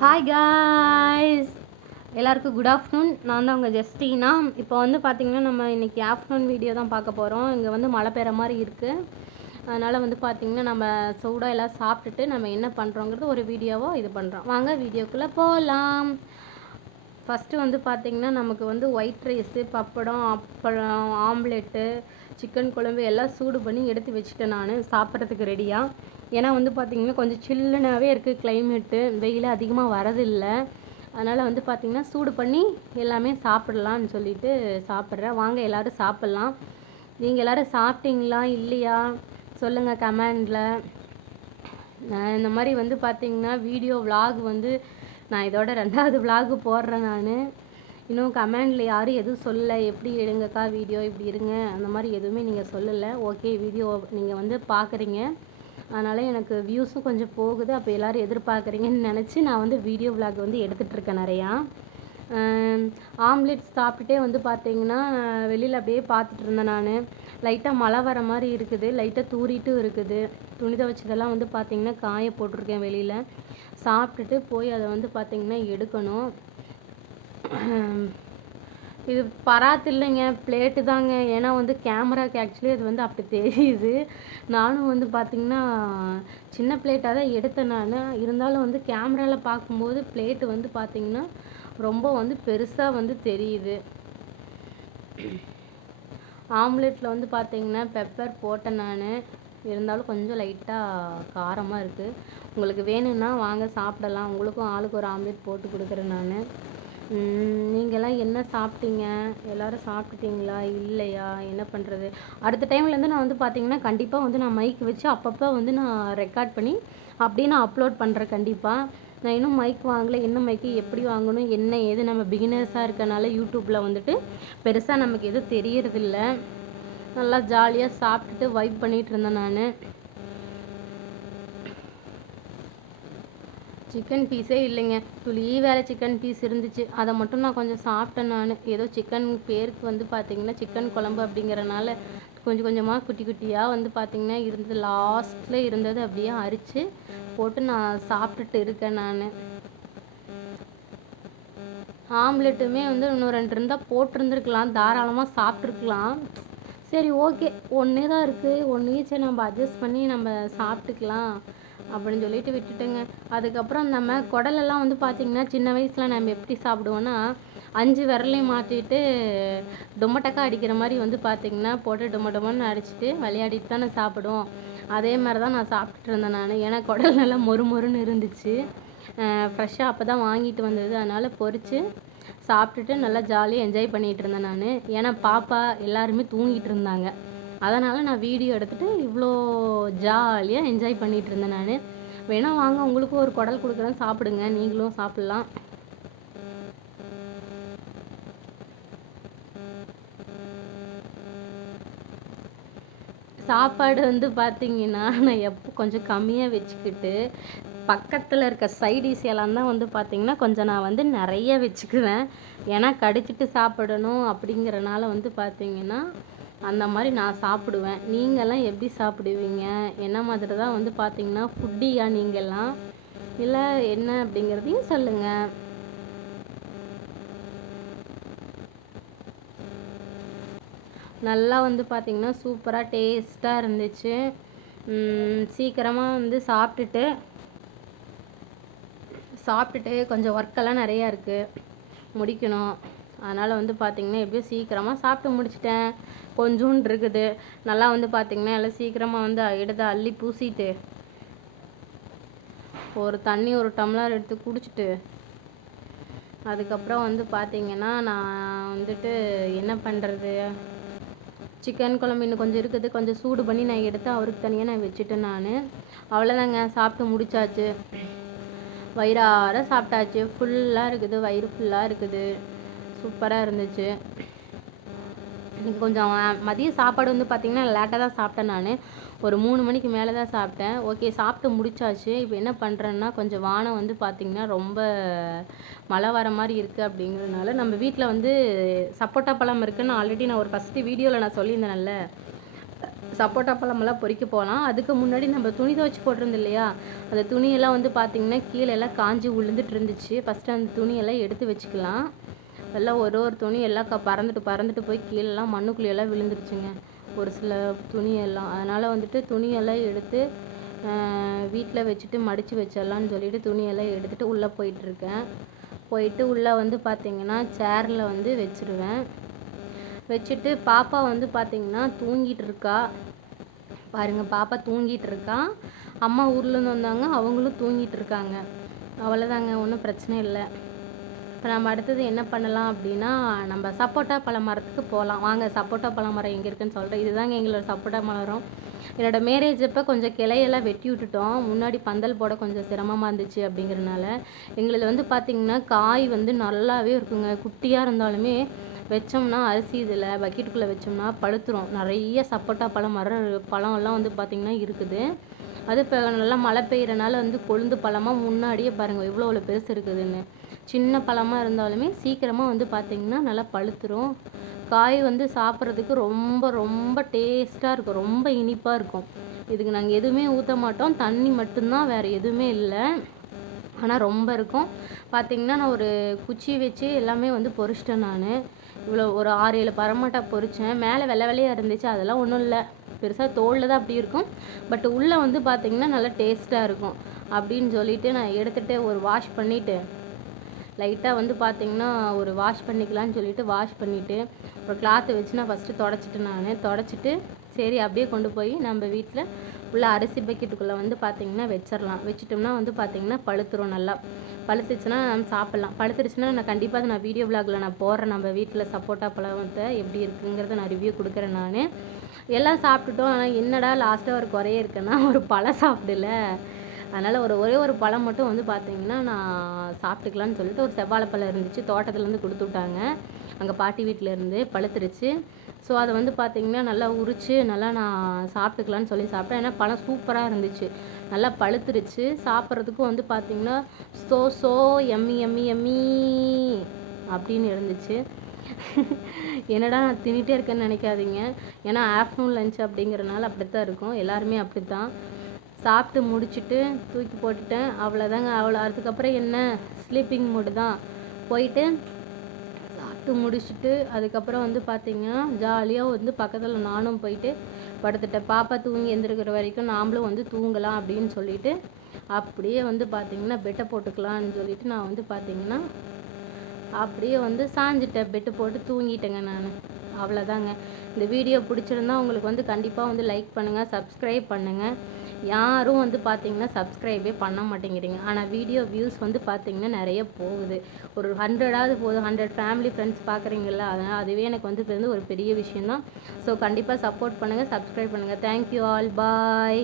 Hi guys எல்லாருக்கும் good afternoon நான் தான் உங்கள் ஜஸ்டினா. இப்போ வந்து பார்த்திங்கன்னா நம்ம இன்றைக்கி ஆஃப்டர்நூன் வீடியோ தான் பார்க்க போகிறோம் இங்கே வந்து மழை பெய்கிற மாதிரி இருக்குது அதனால் வந்து பார்த்திங்கன்னா நம்ம சூடாக எல்லாம் சாப்பிட்டுட்டு நம்ம என்ன பண்ணுறோங்கிறது ஒரு வீடியோவோ இது பண்ணுறோம் வாங்க வீடியோக்குள்ளே போகலாம் ஃபஸ்ட்டு வந்து பார்த்திங்கன்னா நமக்கு வந்து ஒயிட் ரைஸு பப்படம் அப்பளம் ஆம்லெட்டு சிக்கன் குழம்பு எல்லாம் சூடு பண்ணி எடுத்து வச்சுட்டேன் நான். சாப்பிட்றதுக்கு ரெடியாக ஏன்னா வந்து பார்த்திங்கன்னா கொஞ்சம் சில்லுனாகவே இருக்குது கிளைமேட்டு வெயில் அதிகமாக வரதில்லை அதனால் வந்து பார்த்திங்கன்னா சூடு பண்ணி எல்லாமே சாப்பிட்லான்னு சொல்லிட்டு சாப்பிட்றேன். வாங்க எல்லோரும் சாப்பிட்லாம். நீங்கள் எல்லோரும் சாப்பிட்டீங்களா? இல்லையா? சொல்லுங்கள் கமெண்டில். நான் இந்த மாதிரி வந்து பார்த்திங்கன்னா வீடியோ விலாக் வந்து நான் இதோட ரெண்டாவது விலாகு போடுறேன் நான். இன்னும் கமெண்டில் யாரும் எதுவும் சொல்லலை. எப்படி எடுங்கக்கா வீடியோ? இப்படி இருங்க. அந்த மாதிரி எதுவுமே நீங்கள் சொல்லலை. ஓகே வீடியோ நீங்கள் வந்து பார்க்குறீங்க அதனால் எனக்கு வியூஸும் கொஞ்சம் போகுது. அப்போ எல்லோரும் எதிர்பார்க்குறீங்கன்னு நினச்சி நான் வந்து வீடியோ vlog வந்து எடுத்துகிட்ருக்கேன் நிறையா. ஆம்லெட் சாப்பிட்டுட்டே வந்து பார்த்தீங்கன்னா வெளியில் அப்படியே பார்த்துட்டு இருந்தேன் நான். லைட்டாக மழை வர மாதிரி இருக்குது. லைட்டாக தூரிட்டும் இருக்குது. துணி துவைச்சதெல்லாம் வந்து பார்த்திங்கன்னா காய போட்டிருக்கேன் வெளியில். சாப்பிட்டுட்டு போய் அதை வந்து பார்த்திங்கன்னா எடுக்கணும். இது பராத் இல்லைங்க பிளேட்டு தாங்க. ஏன்னா வந்து கேமராக்கு ஆக்சுவலி அது வந்து அப்படி தெரியுது. நானும் வந்து பார்த்திங்கன்னா சின்ன பிளேட்டாக தான் எடுத்தேன் நான். இருந்தாலும் வந்து கேமராவில் பார்க்கும்போது பிளேட்டு வந்து பார்த்திங்கன்னா ரொம்ப வந்து பெருசாக வந்து தெரியுது. ஆம்லெட்டில் வந்து பார்த்திங்கன்னா பெப்பர் போட்டேன் நான். இருந்தாலும் கொஞ்சம் லைட்டாக காரமாக இருக்குது உங்களுக்கு வேணும்னா வாங்க சாப்பிடலாம். உங்களுக்கும் ஆளுக்கு ஒரு ஆம்லெட் போட்டு கொடுக்குறேன் நான். நீங்கள்லாம் என்ன சாப்பிட்டீங்க? எல்லோரும் சாப்பிட்டுட்டீங்களா? இல்லையா? என்ன பண்ணுறது அடுத்த டைம்லேருந்து நான் வந்து பார்த்தீங்கன்னா கண்டிப்பாக வந்து நான் மைக் வச்சு அப்பப்போ வந்து நான் ரெக்கார்ட் பண்ணி அப்படியே நான் அப்லோட் பண்ணுறேன் கண்டிப்பாக நான் இன்னும் மைக் வாங்கலை. என்ன மைக்கு எப்படி வாங்கணும்? என்ன ஏது? நம்ம பிகினர்ஸாக இருக்கனால யூடியூப்பில் வந்துட்டு பெருசாக நமக்கு எதுவும் தெரியறதில்ல. நல்லா ஜாலியாக சாப்பிட்டுட்டு வைப் பண்ணிகிட்டு இருந்தேன் நான். சிக்கன் பீஸே இல்லைங்க. துளி வேறு சிக்கன் பீஸ் இருந்துச்சு. அதை மட்டும் நான் கொஞ்சம் சாப்பிட்டேன் நான். ஏதோ சிக்கன் பேருக்கு வந்து பார்த்திங்கன்னா சிக்கன் குழம்பு அப்படிங்கிறனால கொஞ்சம் கொஞ்சமாக குட்டி குட்டியாக வந்து பார்த்திங்கன்னா இருந்தது. லாஸ்ட்டில் இருந்தது அப்படியே அரித்து போட்டு நான் சாப்பிட்டுட்டு இருக்கேன் நான். ஆம்லெட்டுமே வந்து இன்னும் ரெண்டு இருந்தால் போட்டிருந்துருக்கலாம். தாராளமாக சாப்பிட்ருக்கலாம் சரி ஓகே. ஒன்றே தான் இருக்குது ஒன்றையும் சரி நம்ம அட்ஜஸ்ட் பண்ணி நம்ம சாப்பிட்டுக்கலாம். அப்படின்னு சொல்லிட்டு விட்டுட்டேங்க. அதுக்கப்புறம் நம்ம குடலெல்லாம் வந்து பார்த்திங்கன்னா சின்ன வயசில் நம்ம எப்படி சாப்பிடுவோன்னா அஞ்சு விரலையும் மாட்டிட்டு டொமட்டக்கா அடிக்கிற மாதிரி வந்து பார்த்திங்கன்னா போட்டு டொம டொமன்னு அடிச்சுட்டு விளையாடிட்டு தானே சாப்பிடுவோம். அதே மாதிரி தான் நான் சாப்பிட்டுட்டு இருந்தேன் நான். ஏன்னா குடல் நல்லா மொறு மொறுன்னு இருந்துச்சு. ஃப்ரெஷ்ஷாக அப்போ தான் வாங்கிட்டு வந்தது. அதனால் பொறிச்சு சாப்பிட்டுட்டு நல்லா ஜாலியாக என்ஜாய் பண்ணிகிட்டு இருந்தேன் நான். ஏன்னா பாப்பா எல்லாருமே தூங்கிட்டு இருந்தாங்க. அதனால் நான் வீடியோ எடுத்துகிட்டு இவ்வளோ ஜாலியாக என்ஜாய் பண்ணிகிட்டு இருந்தேன் நான். வேணால் வாங்க உங்களுக்கும் ஒரு குடல் கொடுக்குறேன். சாப்பிடுங்க. நீங்களும் சாப்பிட்லாம். சாப்பாடு வந்து பார்த்தீங்கன்னா நான் எப்போ கொஞ்சம் கம்மியாக வச்சுக்கிட்டு பக்கத்தில் இருக்க சைடிஸ் எல்லாம் தான் வந்து பார்த்திங்கன்னா கொஞ்சம் நான் வந்து நிறைய வச்சுக்குவேன். ஏன்னா கடிச்சிட்டு சாப்பிடணும் அப்படிங்கிறனால வந்து பார்த்திங்கன்னா அந்த மாதிரி நான் சாப்பிடுவேன். நீங்கள்லாம் எப்படி சாப்பிடுவீங்க? என்ன மாதிரி தான் வந்து பார்த்திங்கன்னா ஃபுட்டியா நீங்கள்லாம் இல்லை என்ன அப்படிங்கிறதையும் சொல்லுங்கள் நல்லா வந்து பார்த்திங்கன்னா சூப்பராக டேஸ்ட்டாக இருந்துச்சு. சீக்கிரமாக வந்து சாப்பிட்டுட்டு சாப்பிட்டுட்டு கொஞ்சம் ஒர்க்கெல்லாம் நிறையா இருக்குது முடிக்கணும். அதனால் வந்து பார்த்திங்கன்னா எப்படியும் சீக்கிரமாக சாப்பிட்டு முடிச்சிட்டேன். கொஞ்சோண்டு இருக்குது. நல்லா வந்து பார்த்திங்கன்னா எல்லாம் சீக்கிரமாக வந்து எடுத்து அள்ளி பூசிட்டு ஒரு தண்ணி ஒரு டம்ளர் எடுத்து குடிச்சிட்டு அதுக்கப்புறம் வந்து பார்த்திங்கன்னா நான் வந்துட்டு என்ன பண்ணுறது சிக்கன் குழம்பு இன்னும் கொஞ்சம் இருக்குது. கொஞ்சம் சூடு பண்ணி நான் எடுத்து அவருக்கு தனியாக நான் வச்சுட்டேன் நான் அவ்வளோதாங்க சாப்பிட்டு முடிச்சாச்சு. வயிறார சாப்பிட்டாச்சு. ஃபுல்லாக இருக்குது. வயிறு ஃபுல்லாக இருக்குது. சூப்பராக இருந்துச்சு. கொஞ்சம் மதிய சாப்பாடு வந்து பார்த்திங்கன்னா லேட்டாக தான் சாப்பிட்டேன் நான். ஒரு மூணு மணிக்கு மேலே தான் சாப்பிட்டேன். ஓகே சாப்பிட்டு முடிச்சாச்சு. இப்போ என்ன பண்ணுறேன்னா கொஞ்சம் வானம் வந்து பார்த்திங்கன்னா ரொம்ப மழை வர மாதிரி இருக்குது அப்படிங்கிறதுனால நம்ம வீட்டில் வந்து சப்போட்டா பழம் இருக்குதுன்னு ஆல்ரெடி நான் ஒரு ஃபஸ்ட்டு வீடியோவில் நான் சொல்லியிருந்தேன்ல. சப்போட்டா பழமெல்லாம் பொறிக்க போகலாம் அதுக்கு முன்னாடி நம்ம துணி துவைச்சி போட்டிருந்தோம் இல்லையா? அந்த துணியெல்லாம் வந்து பார்த்திங்கன்னா கீழே எல்லாம் காஞ்சி விழுந்துட்டு இருந்துச்சு. ஃபஸ்ட்டு அந்த துணியெல்லாம் எடுத்து வச்சுக்கலாம். எல்லாம் ஒரு ஒரு துணி எல்லாம் க பறந்துட்டு பறந்துட்டு போய் கீழெல்லாம் மண்ணுக்குள்ளேயெல்லாம் விழுந்துருச்சுங்க. ஒரு சில துணியெல்லாம் அதனால் வந்துட்டு துணியெல்லாம் எடுத்து வீட்டில் வச்சுட்டு மடித்து வச்சிடலான்னு சொல்லிட்டு துணியெல்லாம் எடுத்துகிட்டு உள்ளே போயிட்டுருக்கேன். போயிட்டு உள்ளே வந்து பார்த்திங்கன்னா சேரில் வந்து வச்சுருவேன். வச்சுட்டு பாப்பா வந்து பார்த்திங்கன்னா தூங்கிட்டு இருக்கா பாருங்கள் பாப்பா தூங்கிட்டு இருக்கா அம்மா ஊர்லேருந்து வந்தாங்க அவங்களும் தூங்கிட்டு இருக்காங்க அவ்வளோதாங்க ஒன்றும் பிரச்சனை இல்லை. இப்போ நம்ம அடுத்தது என்ன பண்ணலாம் அப்படின்னா நம்ம சப்போட்டா பழ மரத்துக்கு போகலாம் வாங்க சப்போட்டா பழ மரம் எங்கே இருக்குன்னு சொல்கிறேன் இதுதாங்க எங்களோட சப்போட்டா மரம். என்னோடய மேரேஜ் அப்போ கொஞ்சம் கிளையெல்லாம் வெட்டி விட்டுட்டோம். முன்னாடி பந்தல் போட கொஞ்சம் சிரமமாக இருந்துச்சு அப்படிங்கிறனால எங்களது வந்து பார்த்திங்கன்னா காய் வந்து நல்லாவே இருக்குங்க. குட்டியாக இருந்தாலுமே வச்சோம்னா அரிசி இதில் பக்கெட்டுக்குள்ளே வச்சோம்னா பழுத்துரும். நிறைய சப்போட்டா பழம் மரம் பழம் எல்லாம் வந்து பார்த்திங்கன்னா இருக்குது. அது இப்போ நல்லா மழை பெய்கிறனால வந்து கொழுந்து பழமாக முன்னாடியே பாருங்கள் எவ்வளோ எவ்வளோ பெருசு இருக்குதுன்னு. சின்ன பழமாக இருந்தாலுமே சீக்கிரமாக வந்து பார்த்திங்கன்னா நல்லா பழுத்துரும். காய் வந்து சாப்பிட்றதுக்கு ரொம்ப ரொம்ப டேஸ்ட்டாக இருக்கும். ரொம்ப இனிப்பாக இருக்கும். இதுக்கு நாங்கள் எதுவுமே ஊற்ற மாட்டோம். தண்ணி மட்டும்தான் வேறு எதுவுமே இல்லை. ஆனால் ரொம்ப இருக்கும். பார்த்திங்கன்னா நான் ஒரு குச்சி வச்சு எல்லாமே வந்து பொறிச்சிட்டேன் நான். இவ்வளோ ஒரு ஆறு ஏழு பரமட்டா பொறிச்சேன் மேலே வெள்ளை வெள்ளையாக இருந்துச்சு. அதெல்லாம் ஒன்றும் இல்லை. பெருசாக தோலில் தான் அப்படி இருக்கும். பட் உள்ளே வந்து பார்த்திங்கன்னா நல்லா டேஸ்ட்டாக இருக்கும். அப்படின்னு சொல்லிட்டு நான் எடுத்துகிட்டு ஒரு வாஷ் பண்ணிவிட்டு லைட்டாக வந்து பார்த்திங்கன்னா ஒரு வாஷ் பண்ணிக்கலான்னு சொல்லிட்டு வாஷ் பண்ணிவிட்டு அப்புறம் கிளாத்தை வச்சு நான் ஃபஸ்ட்டு தொடச்சிட்டேன் நான். தொடச்சிட்டு சரி அப்படியே கொண்டு போய் நம்ம வீட்டில் உள்ள அரிசி பக்கெட்டுக்குள்ளே வந்து பார்த்திங்கன்னா வச்சிடலாம் வச்சிட்டோம்னா வந்து பார்த்திங்கன்னா பழுத்துரும் நல்லா. பழுத்துச்சுன்னா நம்ம சாப்பிட்லாம். பழுத்துருச்சுன்னா நான் கண்டிப்பாக நான் வீடியோ விளாகில் நான் போடுறேன். நம்ம வீட்டில் சப்போட்டா பழத்தை எப்படி இருக்குங்கிறத நான் ரிவ்யூ கொடுக்குறேன் நான். எல்லாம் சாப்பிட்டுட்டோம். ஆனால் என்னடா லாஸ்ட்டாக ஒரு குறைய இருக்குன்னா ஒரு பழம் சாப்பிடல. அதனால் ஒரு ஒரே ஒரு பழம் மட்டும் வந்து பார்த்திங்கன்னா நான் சாப்பிட்டுக்கலான்னு சொல்லிட்டு ஒரு செவ்வாழைப்பழம் இருந்துச்சு. தோட்டத்துலேருந்து கொடுத்து விட்டாங்க. அங்கே பாட்டி வீட்டிலேருந்து பழுத்துருச்சு. ஸோ அதை வந்து பார்த்திங்கன்னா நல்லா உரித்து நல்லா நான் சாப்பிட்டுக்கலான்னு சொல்லி சாப்பிட்டேன். ஏன்னா பழம் சூப்பராக இருந்துச்சு. நல்லா பழுத்துருச்சு. சாப்பிட்றதுக்கும் வந்து பார்த்திங்கன்னா ஸோ ஸோ எம்மி எம்மி எம்மி அப்படின்னு இருந்துச்சு. என்னடா நான் தின்னுட்டே இருக்கேன்னு நினைக்காதீங்க. ஏன்னா ஆஃப்டர்நூன் லஞ்ச் அப்படிங்கிறனால அப்படி தான் இருக்கும். எல்லாருமே அப்படி தான் சாப்பிட்டு முடிச்சுட்டு தூக்கி போட்டுட்டேன். அவ்வளோதாங்க அவ்வளோ அதுக்கப்புறம் என்ன? ஸ்லீப்பிங் மூடு தான். போயிட்டு சாப்பிட்டு முடிச்சுட்டு அதுக்கப்புறம் வந்து பார்த்திங்கன்னா ஜாலியாக வந்து பக்கத்தில் நானும் போயிட்டு படுத்துட்டேன். பாப்பா தூங்கி எந்திருக்கிற வரைக்கும் நாமளும் வந்து தூங்கலாம் அப்படின்னு சொல்லிட்டு அப்படியே வந்து பார்த்திங்கன்னா பெட்டை போட்டுக்கலான்னு சொல்லிட்டு நான் வந்து பார்த்திங்கன்னா அப்படியே வந்து சாஞ்சிட்டேன். பெட்டு போட்டு தூங்கிட்டேங்க நான். அவ்வளோதாங்க இந்த வீடியோ பிடிச்சிருந்தா உங்களுக்கு வந்து கண்டிப்பாக வந்து லைக் பண்ணுங்கள் சப்ஸ்கிரைப் பண்ணுங்கள் யாரும் வந்து பார்த்தீங்கன்னா சப்ஸ்கிரைபே பண்ண மாட்டேங்கிறீங்க. ஆனால் வீடியோ வியூஸ் வந்து பார்த்தீங்கன்னா நிறைய போகுது. ஒரு ஹண்ட்ரடாவது போதும் ஹண்ட்ரட் ஃபேமிலி ஃப்ரெண்ட்ஸ் பார்க்குறீங்களா அதனால் அதுவே எனக்கு வந்து இப்போ வந்து ஒரு பெரிய விஷயந்தான் ஸோ கண்டிப்பாக சப்போர்ட் பண்ணுங்கள் சப்ஸ்கிரைப் பண்ணுங்கள் தேங்க்யூ ஆல் பாய்